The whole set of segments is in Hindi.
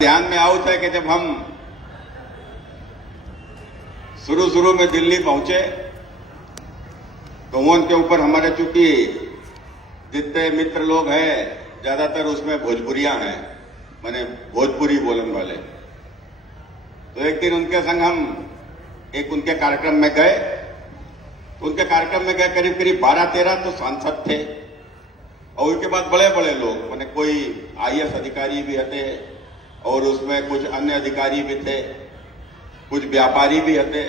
ध्यान में आउट है कि जब हम शुरू में दिल्ली पहुंचे तो उनके ऊपर हमारे चूंकि जितने मित्र लोग हैं ज्यादातर उसमें भोजपुरिया हैं, माने भोजपुरी बोलन वाले। तो एक दिन उनके संग हम एक उनके कार्यक्रम में गए। तो उनके कार्यक्रम में गए करीब करीब 12-13 तो सांसद थे और उसके बाद बड़े बड़े लोग, माने कोई आईएएस अधिकारी भी थे और उसमें कुछ अन्य अधिकारी भी थे, कुछ व्यापारी भी थे।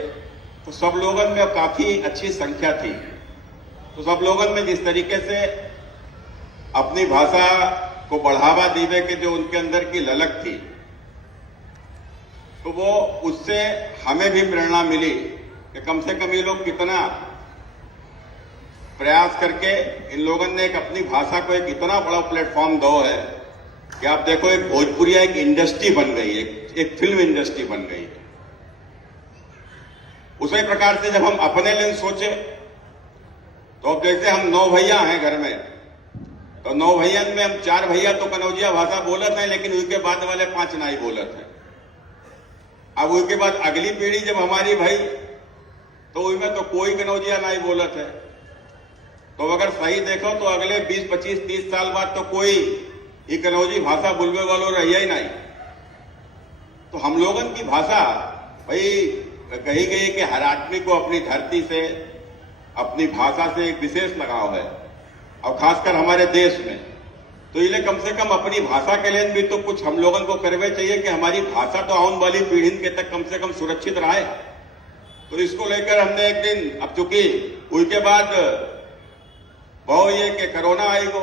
तो सब लोगों में काफी अच्छी संख्या थी। तो सब लोगों में जिस तरीके से अपनी भाषा को बढ़ावा देने के जो उनके अंदर की ललक थी, तो वो उससे हमें भी प्रेरणा मिली कि कम से कम ये लोग कितना प्रयास करके इन लोगों ने एक अपनी भाषा को एक इतना बड़ा प्लेटफॉर्म दो है कि आप देखो एक भोजपुरिया एक इंडस्ट्री बन गई है, एक फिल्म इंडस्ट्री बन गई है। उसी प्रकार से जब हम अपने लिए सोचे तो अब जैसे हम 9 भैया हैं घर में, तो 9 भैया में हम 4 भैया तो कनौजिया भाषा बोलत हैं, लेकिन उसके बाद वाले 5 नहीं बोलत हैं। अब उसके बाद अगली पीढ़ी जब हमारी भाई तो उसमें तो कोई कनौजिया नहीं बोलत है। तो अगर सही देखो तो अगले 20, 25, 30 साल बाद तो कोई ये कनौजी भाषा बोलने वालों रही ही नहीं। तो हम लोगों की भाषा भाई कही गई कि हर आदमी को अपनी धरती से अपनी भाषा से एक विशेष लगाव है और खासकर हमारे देश में। तो इसलिए कम से कम अपनी भाषा के लिए भी तो कुछ हम लोगों को करवे चाहिए कि हमारी भाषा तो आने वाली पीढ़ी के तक कम से कम सुरक्षित रहे। तो इसको लेकर हमने एक दिन, अब चूंकि उसके बाद बहुत ये कि कोरोना आएगा,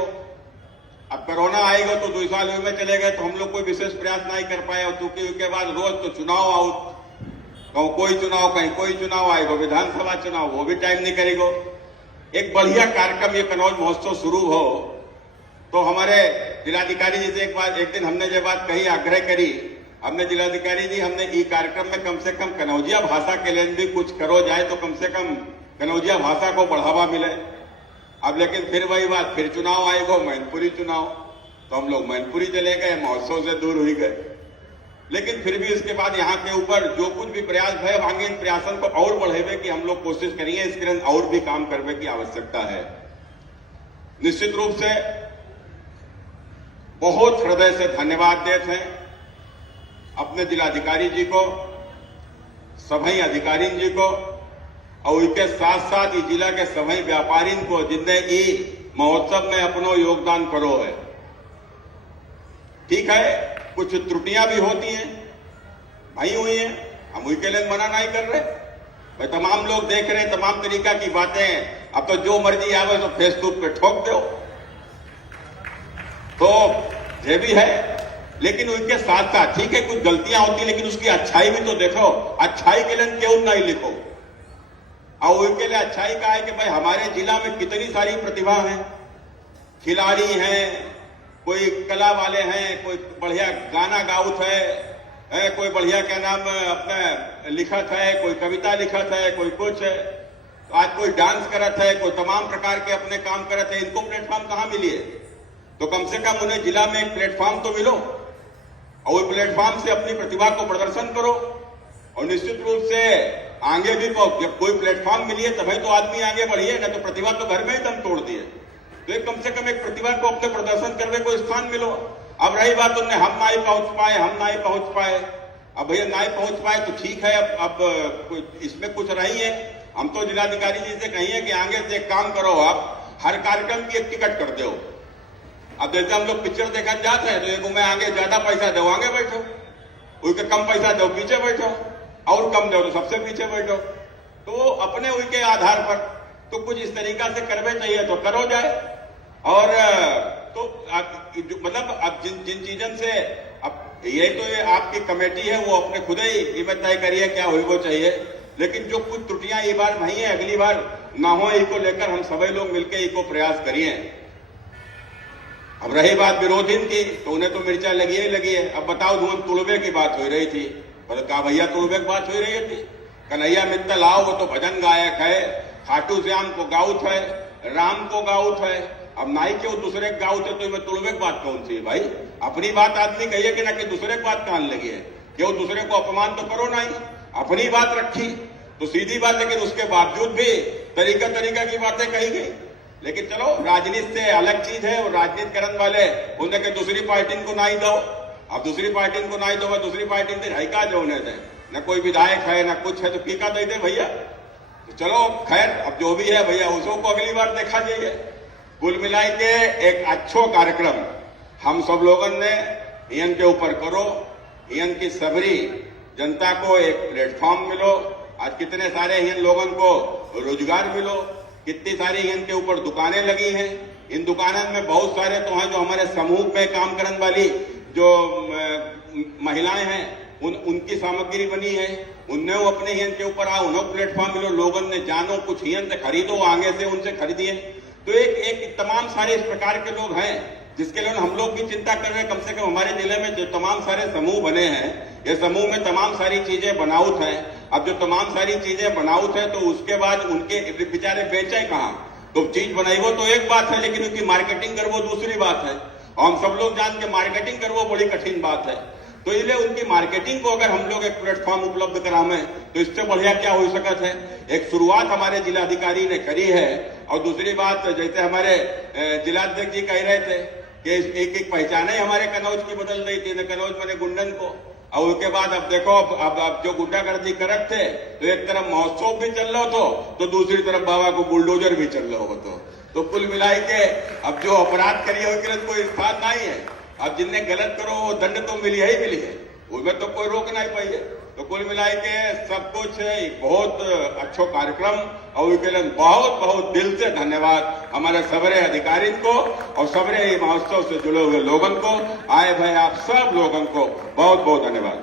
अब कोरोना आएगा तो 2 साल में चले गए तो हम लोग कोई विशेष प्रयास नहीं कर पाए। और चूंकि उसके बाद रोज तो चुनाव आओ, कहीं कोई चुनाव कहीं कोई चुनाव आएगा, विधानसभा चुनाव वो भी टाइम नहीं करेगा। एक बढ़िया कार्यक्रम ये कन्नौज महोत्सव शुरू हो तो हमारे जिलाधिकारी जी से एक दिन हमने ये बात कही, आग्रह करी, हमने जिलाधिकारी जी हमने ये कार्यक्रम में कम से कम कनौजिया भाषा के लिए भी कुछ करो जाए तो कम से कम कनौजिया भाषा को बढ़ावा मिले। अब लेकिन फिर वही बात, फिर चुनाव आएगा, मैनपुरी चुनाव, तो हम लोग मैनपुरी चले गए, महोत्सव से दूर हो गए। लेकिन फिर भी इसके बाद यहाँ के ऊपर जो कुछ भी प्रयास है आगे इन प्रयासों को और बढ़ेवे की हम लोग कोशिश करेंगे, इसके लिए और भी काम करने की आवश्यकता है। निश्चित रूप से बहुत हृदय से धन्यवाद देते हैं अपने जिलाधिकारी जी को, सभी अधिकारी जी को और इसके साथ साथ इस जिला के सभी व्यापारी को जिनने ये महोत्सव में अपना योगदान करो है। ठीक है, कुछ त्रुटियां भी होती हैं, भाई हुई हैं, हम उसके लिए मना नहीं कर रहे भाई। तमाम लोग देख रहे हैं तमाम तरीका की बातें, अब तो जो मर्जी आवे तो फेसबुक पे ठोक दो, तो ये भी है। लेकिन उनके साथ साथ ठीक है कुछ गलतियां होती, लेकिन उसकी अच्छाई भी तो देखो। अच्छाई के लिए क्यों नहीं लिखो? और उनके लिए अच्छाई का है कि भाई हमारे जिला में कितनी सारी प्रतिभा है, खिलाड़ी हैं, कोई कला वाले हैं, कोई बढ़िया गाना गाउत है, कोई बढ़िया क्या नाम अपने लिखत है, कोई कविता लिखत है, कोई कुछ है, तो आज कोई डांस करत है, कोई तमाम प्रकार के अपने काम करत है। इनको प्लेटफॉर्म कहाँ मिली है? तो कम से कम उन्हें जिला में एक प्लेटफॉर्म तो मिलो और प्लेटफॉर्म से अपनी प्रतिभा को प्रदर्शन करो और निश्चित रूप से आगे भी जब कोई प्लेटफॉर्म मिली है तभी तो आदमी आगे बढ़िए, ना तो प्रतिभा तो घर में ही दम तोड़ दिए। तो एक कम से कम एक प्रतिभा को अपने प्रदर्शन करने को स्थान मिलो। अब रही बात उन्हें हम नहीं पहुंच पाए, अब भैया नहीं पहुंच पाए तो ठीक है, अब इसमें कुछ रही है। हम तो जिलाधिकारी जी से कहिए कि आगे से एक काम करो, आप हर कार्यक्रम की एक टिकट कर दो। अब जैसे हम लोग पिक्चर देखने जाते हैं तो एक में आगे ज्यादा पैसा दो आगे बैठो, उसके कम पैसा दो पीछे बैठो, और कम दो तो सबसे पीछे बैठो। तो अपने उनके आधार पर तो कुछ इस तरीका से करवे चाहिए तो करो जाए। और तो मतलब अब जिन चीजों से अब ये तो ये आपकी कमेटी है वो अपने खुद ही तय करिए क्या हो चाहिए। लेकिन जो कुछ त्रुटियां ये बार नहीं है अगली बार ना हो, इसको लेकर हम सभी लोग मिलकर इसको प्रयास करिए। अब रही बात विरोधी की तो उन्हें तो मिर्चा लगी है। अब बताओ धुआं तुड़वे की बात हो रही थी, बोले कहा भैया तुड़वे की बात हो रही थी, कन्हैया मित्तल आओ वो तो भजन गायक है, खाटू श्याम को गाउत है, राम को गाउत है, अब नाई के वो दूसरे के गाँव थे तो मैं तुलवे की बात कौन सी है भाई? अपनी बात आदमी कहिए कि ना कि दूसरे की बात कान लगी है कि वो दूसरे को अपमान तो करो नहीं, अपनी बात रखी तो सीधी बात। लेकिन उसके बावजूद भी तरीका की बातें कही गई। लेकिन चलो, राजनीति से अलग चीज है और राजनीति करने वाले उन्हें के दूसरी पार्टी को ना ही दो। अब दूसरी पार्टी को ना ही दो, दूसरी पार्टी से है का जो उन्हें दे, न कोई विधायक है न कुछ है, तो फीका दे दे भैया। तो चलो खैर, अब जो भी है भैया उसको अगली बार देखा जाइए। कुल मिलाई के एक अच्छो कार्यक्रम हम सब लोगों ने इन के ऊपर करो, इन की सबरी जनता को एक प्लेटफॉर्म मिलो। आज कितने सारे इन लोगों को रोजगार मिलो, कितनी सारी इनके ऊपर दुकानें लगी हैं। इन दुकानों में बहुत सारे तो हैं जो हमारे समूह में काम करने वाली जो महिलाएं हैं उनकी सामग्री बनी है, उनने वो अपने हियन के ऊपर आओ, उन्हें प्लेटफॉर्म मिलो, लोगों ने जानो, कुछ हियन से खरीदो, आगे से उनसे खरीदिए। तो एक तमाम सारे इस प्रकार के लोग हैं जिसके लिए हम लोग भी चिंता कर रहे हैं। कम से कम हमारे जिले में जो तमाम सारे समूह बने हैं, ये समूह में तमाम सारी चीजें बनाउत हैं। अब जो तमाम सारी चीजें बनाउत है तो उसके बाद उनके बेचारे बेचे कहां? तो चीज बनाइबो तो एक बात है, लेकिन उनकी मार्केटिंग करवो दूसरी बात है। और हम सब लोग जान के मार्केटिंग करवो बड़ी कठिन बात है। तो इसलिए उनकी मार्केटिंग को अगर हम लोग एक प्लेटफॉर्म उपलब्ध करावें तो इससे बढ़िया क्या हो सकता है। एक शुरुआत हमारे जिलाधिकारी ने करी है। और दूसरी बात, जैसे हमारे जिलाध्यक्ष जी कह रहे थे कि एक पहचाने हमारे कन्नौज की बदल रही थी, कन्नौज मैंने गुंडन को। और उसके बाद अब देखो, अब जो गुंडागर्दी करत थे तो एक तरफ महोत्सव भी चल रहा तो दूसरी तरफ बाबा को बुलडोजर भी चल रहा हो। तो कुल मिलाई के अब जो अपराध करिए उसके लिए कोई स्थान नहीं है। अब जिनने गलत करो वो दंड तो मिली है ही मिली है, उसमें तो कोई रोक नहीं पाई है। तो कुल मिलाई के सब कुछ एक बहुत अच्छा कार्यक्रम, और उसके लिए बहुत बहुत दिल से धन्यवाद हमारे सबरे अधिकारी को और सबरे महोत्सव से जुड़े हुए लोगों को। आए भाई आप सब लोगों को बहुत बहुत धन्यवाद।